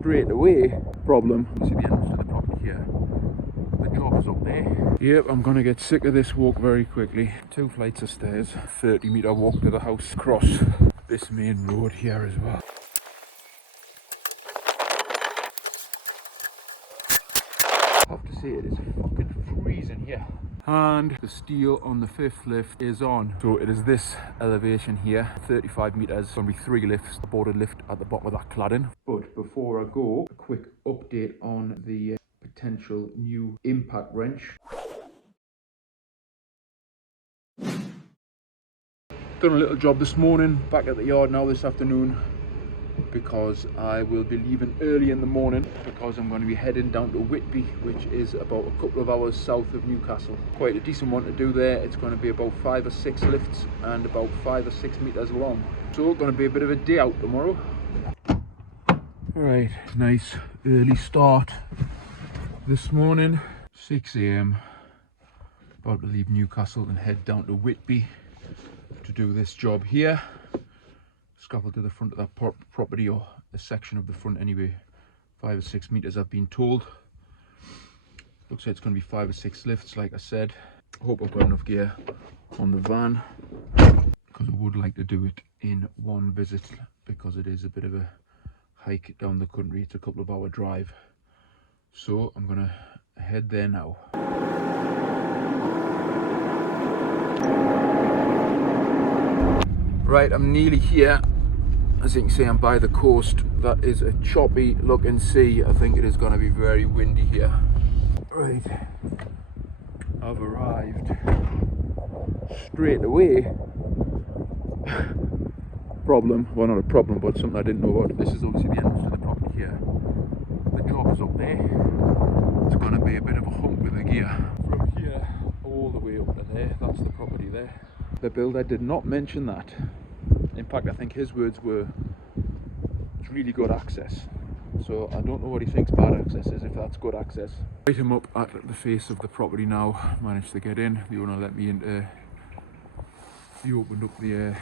straight away. Problem, you see the entrance to the property here. The job is up there. Yep, I'm gonna get sick of this walk very quickly. 2 flights of stairs, 30-metre walk to the house, across this main road here as well. I have to say, it is fucking freezing here. And the steel on the 5th lift is on. So it is this elevation here, 35 metres, going to be 3 lifts, a boarded lift at the bottom of that cladding. But before I go, a quick update on the potential new impact wrench. Done a little job this morning, back at the yard now this afternoon, because I will be leaving early in the morning because I'm going to be heading down to Whitby, which is about a couple of hours south of Newcastle. Quite a decent one to do there. It's going to be about 5 or 6 lifts and about 5 or 6 metres long. So going to be a bit of a day out tomorrow. Alright, nice early start this morning, 6 AM. About to leave Newcastle and head down to Whitby to do this job here. Scaffold to the front of that property, or a section of the front anyway, 5 or 6 metres I've been told. Looks like it's going to be 5 or 6 lifts, like I said. Hope I've got enough gear on the van, because I would like to do it in one visit, because it is a bit of a hike down the country. It's a couple of hour drive, so I'm going to head there now. Right, I'm nearly here. As you can see, I'm by the coast. That is a choppy looking sea. I think it is going to be very windy here. Right, I've arrived straight away. Problem, well, not a problem, but something I didn't know about. This is obviously the entrance to the property here. The job is up there. It's going to be a bit of a hump with the gear. From here all the way up to there, that's the property there. The builder did not mention that. In fact, I think his words were, it's really good access. So I don't know what he thinks bad access is, if that's good access. Right, I'm up at the face of the property now. Managed to get in. The owner let me into. He opened up the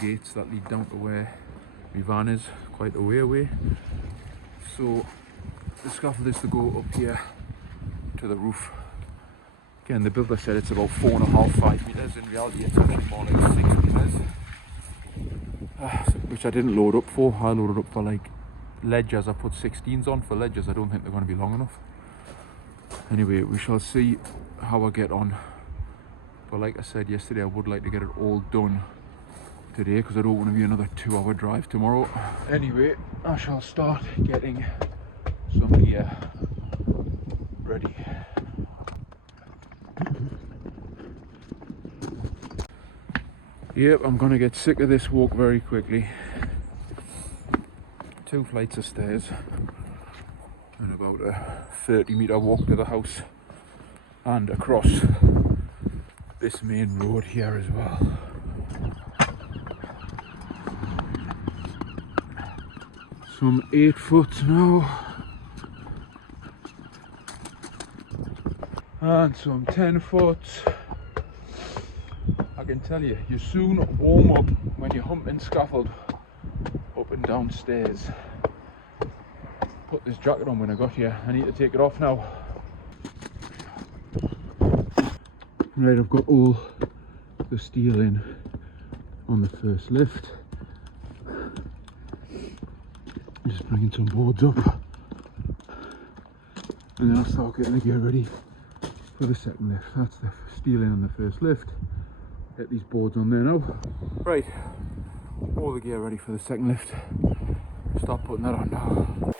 gates that lead down to where my van is, quite a way away. So the scaffold is to go up here to the roof. Again, the builder said it's about 4.5, 5 metres. In reality, it's actually more like 6 metres, which I didn't load up for. I loaded up for like ledgers. I put 16s on for ledgers. I don't think they're going to be long enough. Anyway, we shall see how I get on. But like I said yesterday, I would like to get it all done today, because I don't want to be another 2-hour drive tomorrow. Anyway, I shall start getting some gear ready. Yep, I'm gonna get sick of this walk very quickly. 2 flights of stairs and about a 30-metre walk to the house, and across this main road here as well. Some 8 foot now, and some 10 foot. I can tell you, you soon warm up when you're humping scaffold up and down stairs. Put this jacket on when I got here. I need to take it off now. Right, I've got all the steel in on the first lift. Just bringing some boards up, and then I'll start getting the gear ready for the second lift. That's the steel in on the first lift. Get these boards on there now. Right, all the gear ready for the second lift. Start putting that on now.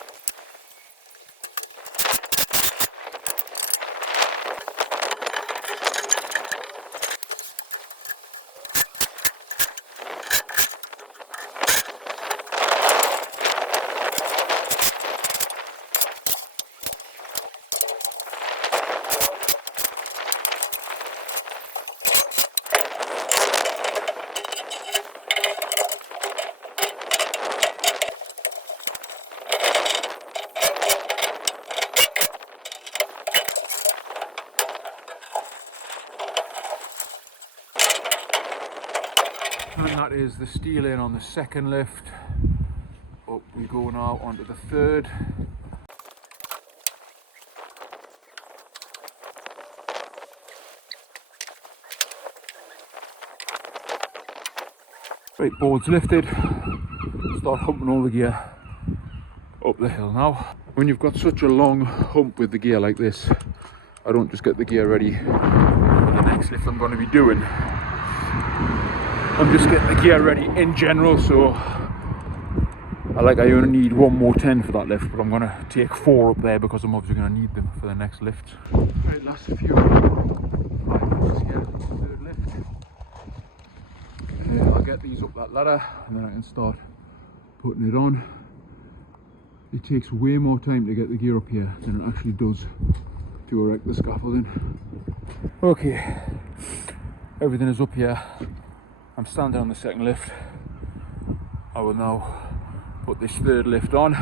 And that is the steel in on the second lift. Up We go now onto the third. Right, board's lifted. Start humping all the gear up the hill now. When you've got such a long hump with the gear like this, I don't just get the gear ready for the next lift I'm going to be doing. I'm just getting the gear ready in general, so I only need one more 10 for that lift, but I'm going to take 4 up there because I'm obviously going to need them for the next lift. Right, last few 5 minutes here for the third lift. I'll get these up that ladder and then I can start putting it on. It takes way more time to get the gear up here than it actually does to erect the scaffolding. Okay, everything is up here. I'm standing on the second lift. I will now put this third lift on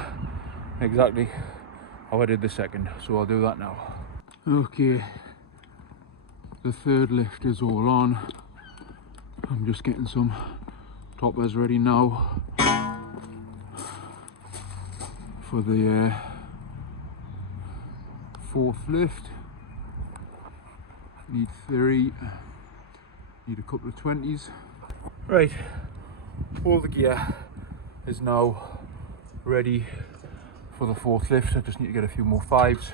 exactly how I did the second, so I'll do that now. Okay, the third lift is all on. I'm just getting some toppers ready now for the fourth lift. Need 3, need a couple of 20s. Right, all the gear is now ready for the fourth lift. I just need to get a few more 5s.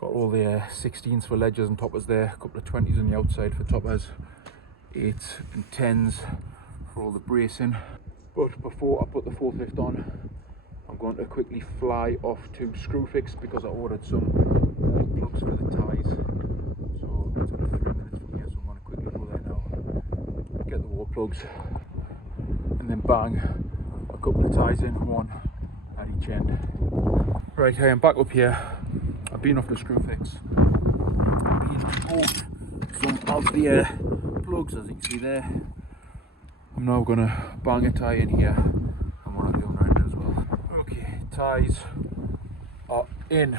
Got all the 16s for ledgers and toppers there, a couple of 20s on the outside for toppers, 8s and 10s for all the bracing. But before I put the fourth lift on, I'm going to quickly fly off to Screwfix because I ordered some wall plugs for the ties. So it's only 3 minutes from here, so I'm going to quickly go there now, get the wall plugs, and then bang a couple of ties in, one at each end. Right, I am back up here. I've been off to Screwfix. I've been and bought some of the plugs, as you can see there. I'm now going to bang a tie in here and what I'm doing around it as well. Okay, ties are in. I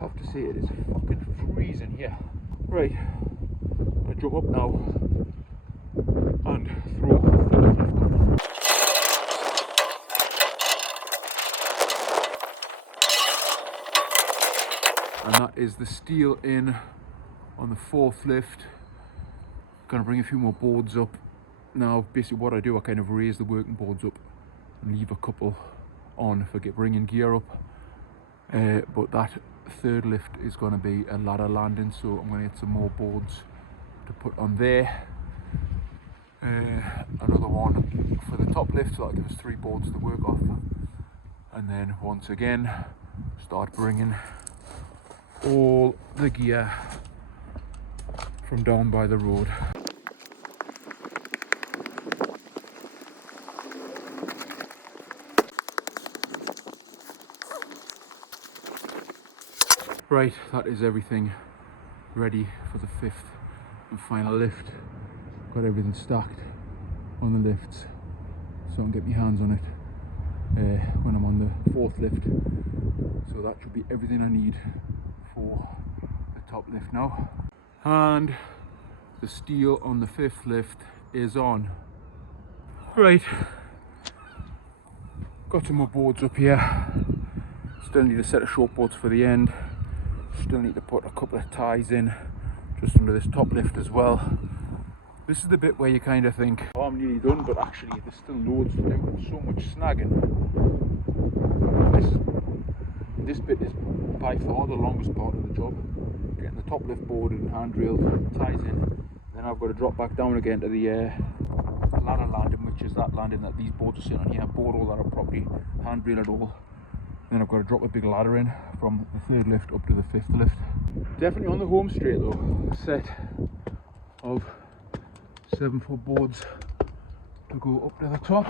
have to say it is fucking freezing here. Right, I'm going to jump up now and throw the third lift on. And that is the steel in on the fourth lift. Gonna bring a few more boards up. Now basically what I do, I kind of raise the working boards up and leave a couple on for bringing gear up. But that third lift is going to be a ladder landing, so I'm going to get some more boards to put on there. Another one for the top lift, so that'll give us 3 boards to work off. And then once again, start bringing all the gear from down by the road. Right, that is everything ready for the 5th and final lift. Got everything stacked on the lifts so I can get my hands on it when I'm on the 4th lift. So that should be everything I need for the top lift now. And the steel on the 5th lift is on. Right, got some more boards up here. Still need a set of short boards for the end. Still need to put a couple of ties in just under this top lift as well. This is the bit where you kind of think, oh, I'm nearly done, but actually there's still loads to do. So much snagging. This bit is by far the longest part of the job. Getting the top lift boarded and handrailed, ties in. Then I've got to drop back down again to the ladder landing, which is that landing that these boards are sitting on here. Board all that up properly, handrail it all. Then I've got to drop a big ladder in from the 3rd lift up to the 5th lift. Definitely on the home straight though. A set of 7-foot boards to go up to the top.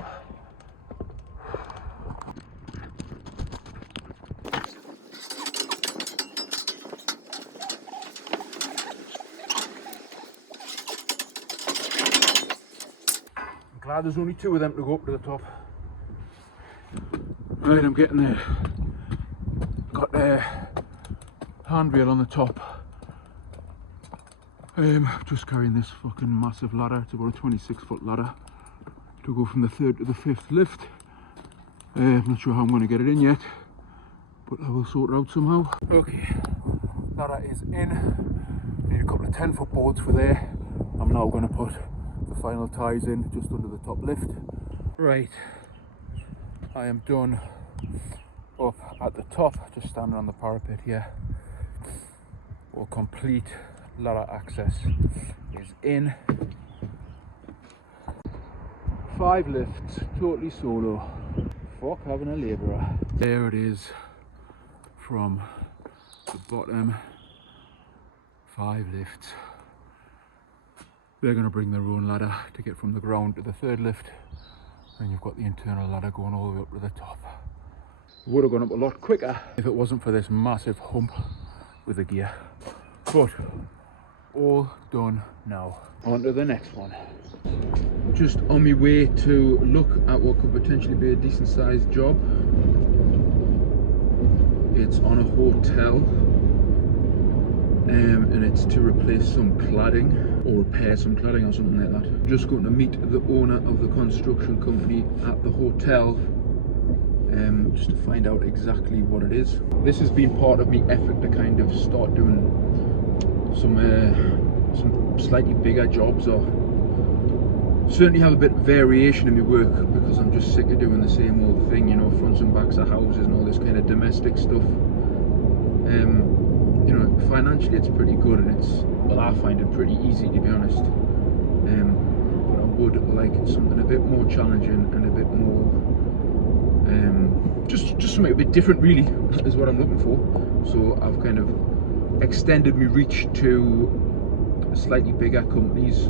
I'm glad there's only 2 of them to go up to the top. Right, I'm getting there. Got the handrail on the top. Just carrying this fucking massive ladder. It's about a 26-foot ladder to go from the 3rd to the 5th lift. I'm not sure how I'm going to get it in yet, but I will sort it out somehow. Okay, ladder is in. Need a couple of 10-foot boards for there. I'm now going to put the final ties in just under the top lift. Right, I am done up at the top, just standing on the parapet here. All complete ladder access is in. 5 lifts, totally solo. Fuck having a labourer. There it is from the bottom. 5 lifts. They're going to bring their own ladder to get from the ground to the 3rd lift, and you've got the internal ladder going all the way up to the top. Would have gone up a lot quicker if it wasn't for this massive hump with the gear, but all done now. On to the next one. Just on my way to look at what could potentially be a decent sized job. It's on a hotel, and it's to replace some cladding or repair some cladding or something like that. I'm just going to meet the owner of the construction company at the hotel, just to find out exactly what it is. This has been part of my effort to kind of start doing some slightly bigger jobs, or certainly have a bit of variation in my work, because I'm just sick of doing the same old thing, you know, fronts and backs of houses and all this kind of domestic stuff. You know, financially it's pretty good, and it's, well, I find it pretty easy, to be honest. But I would like something a bit more challenging and a bit more, just something a bit different, really, is what I'm looking for. So I've kind of extended my reach to slightly bigger companies,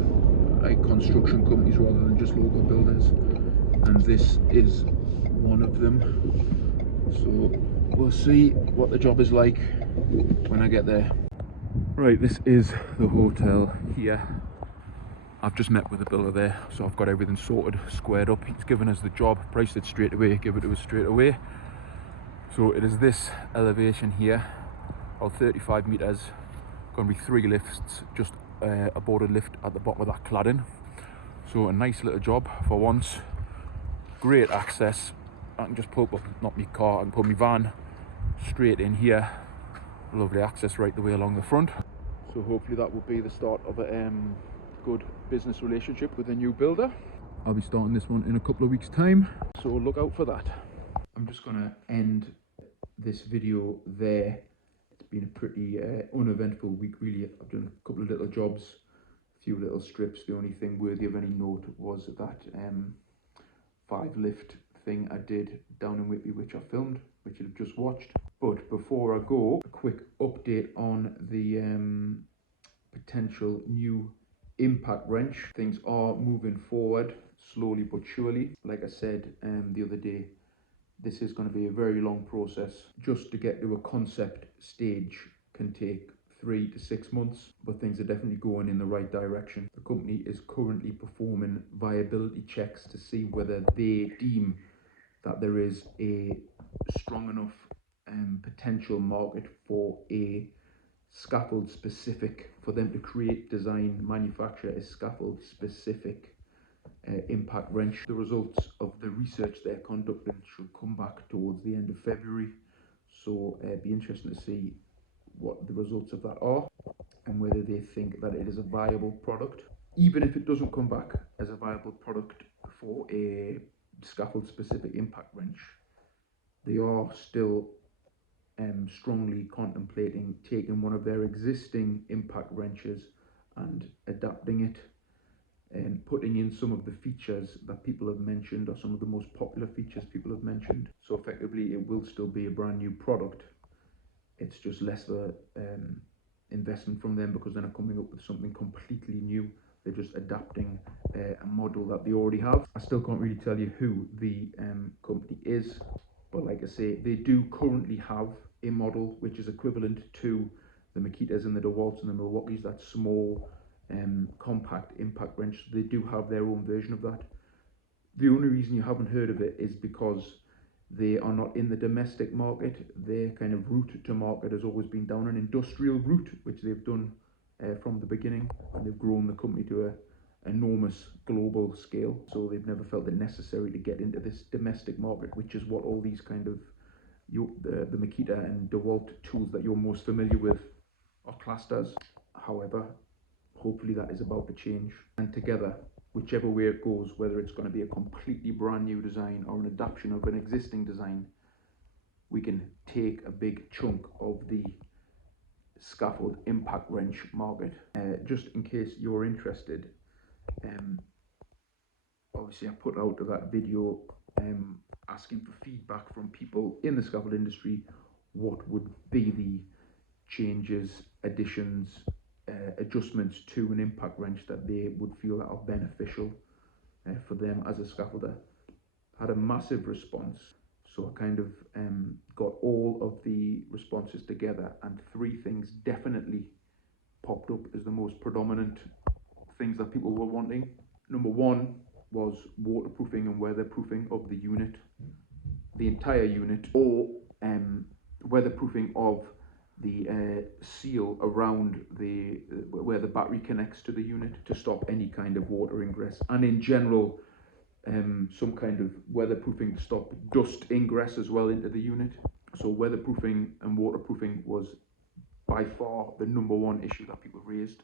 like construction companies rather than just local builders, and this is one of them. So we'll see what the job is like when I get there. Right, this is the hotel here. I've just met with the builder there, so I've got everything sorted, squared up. He's given us the job, priced it straight away, give it to us straight away. So it is this elevation here, about 35 metres, going to be 3 lifts, just a boarded lift at the bottom of that cladding. So a nice little job for once. Great access. I can just put, well, not my car, I can put my van straight in here. Lovely access right the way along the front. So hopefully that will be the start of a good business relationship with a new builder. I'll be starting this one in a couple of weeks' time, so look out for that. I'm just going to end this video there. It's been a pretty uneventful week, really. I've done a couple of little jobs, a few little strips. The only thing worthy of any note was that 5 lift thing I did down in Whitby, which I filmed, which you've just watched. But before I go, a quick update on the potential new impact wrench. Things are moving forward slowly but surely. Like I said the other day, this is going to be a very long process. Just to get to a concept stage can take 3 to 6 months, but things are definitely going in the right direction. The company is currently performing viability checks to see whether they deem that there is a strong enough potential market for a scaffold specific, for them to create, design, manufacture a scaffold specific impact wrench. The results of the research they're conducting should come back towards the end of February, so it'd be interesting to see what the results of that are and whether they think that it is a viable product. Even if it doesn't come back as a viable product for a scaffold specific impact wrench, they are still strongly contemplating taking one of their existing impact wrenches and adapting it and putting in some of the features that people have mentioned, or some of the most popular features people have mentioned. So effectively it will still be a brand new product. It's just less of a investment from them, because they're not coming up with something completely new. They're just adapting a model that they already have. I still can't really tell you who the company is, but like I say, they do currently have a model which is equivalent to the Makitas and the DeWalts and the Milwaukees, that small compact impact wrench. They do have their own version of that. The only reason you haven't heard of it is because they are not in the domestic market. Their kind of route to market has always been down an industrial route, which they've done from the beginning, and they've grown the company to enormous global scale, so they've never felt it necessary to get into this domestic market, which is what all these kind of the Makita and DeWalt tools that you're most familiar with are classed as. However, hopefully that is about to change, and together, whichever way it goes, whether it's going to be a completely brand new design or an adaptation of an existing design, we can take a big chunk of the scaffold impact wrench market. Just in case you're interested, obviously I put out that video asking for feedback from people in the scaffold industry. What would be the changes, additions, adjustments to an impact wrench that they would feel that are beneficial for them as a scaffolder? Had a massive response, so I kind of got all of the responses together, and three things definitely popped up as the most predominant things that people were wanting. Number one was waterproofing and weatherproofing of the unit, the entire unit, or weatherproofing of the seal around the where the battery connects to the unit to stop any kind of water ingress, and in general some kind of weatherproofing to stop dust ingress as well into the unit. So weatherproofing and waterproofing was by far the number one issue that people raised.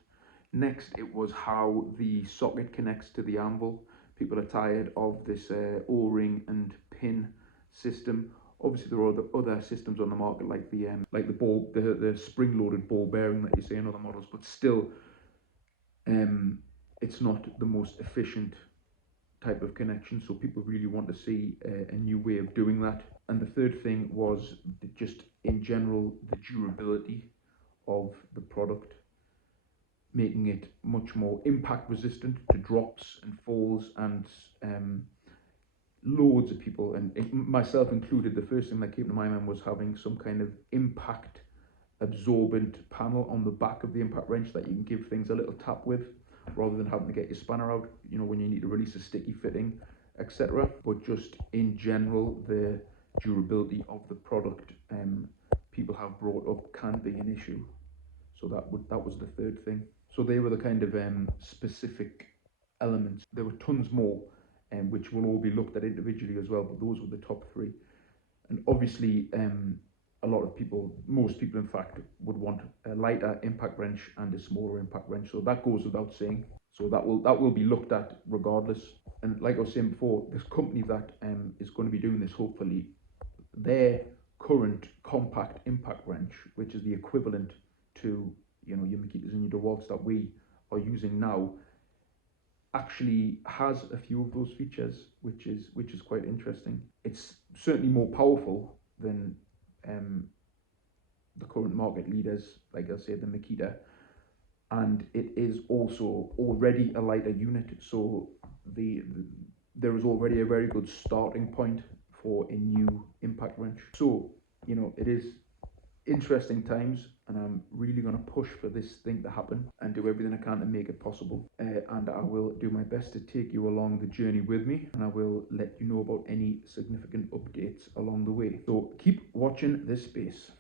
Next, it was how the socket connects to the anvil. People are tired of this O-ring and pin system. Obviously, there are other systems on the market like the spring-loaded ball bearing that you see in other models, but still, it's not the most efficient type of connection. So people really want to see a new way of doing that. And the third thing was just in general the durability of the product, making it much more impact resistant to drops and falls, and loads of people, and myself included, the first thing that came to my mind was having some kind of impact absorbent panel on the back of the impact wrench that you can give things a little tap with, rather than having to get your spanner out, you know, when you need to release a sticky fitting, etc. But just in general, the durability of the product, people have brought up can be an issue. So that was the third thing. So they were the kind of specific elements. There were tons more, which will all be looked at individually as well, but those were the top three. And obviously, a lot of people, most people in fact, would want a lighter impact wrench and a smaller impact wrench. So that goes without saying. So that will be looked at regardless. And like I was saying before, this company that is going to be doing this, hopefully, their current compact impact wrench, which is the equivalent to, you know, your Makitas and your DeWalts that we are using now, actually has a few of those features, which is quite interesting. It's certainly more powerful than the current market leaders, like I said, the Makita, and it is also already a lighter unit, so there is already a very good starting point for a new impact wrench. So, you know, it is interesting times, and I'm really going to push for this thing to happen and do everything I can to make it possible, and I will do my best to take you along the journey with me, and I will let you know about any significant updates along the way. So keep watching this space.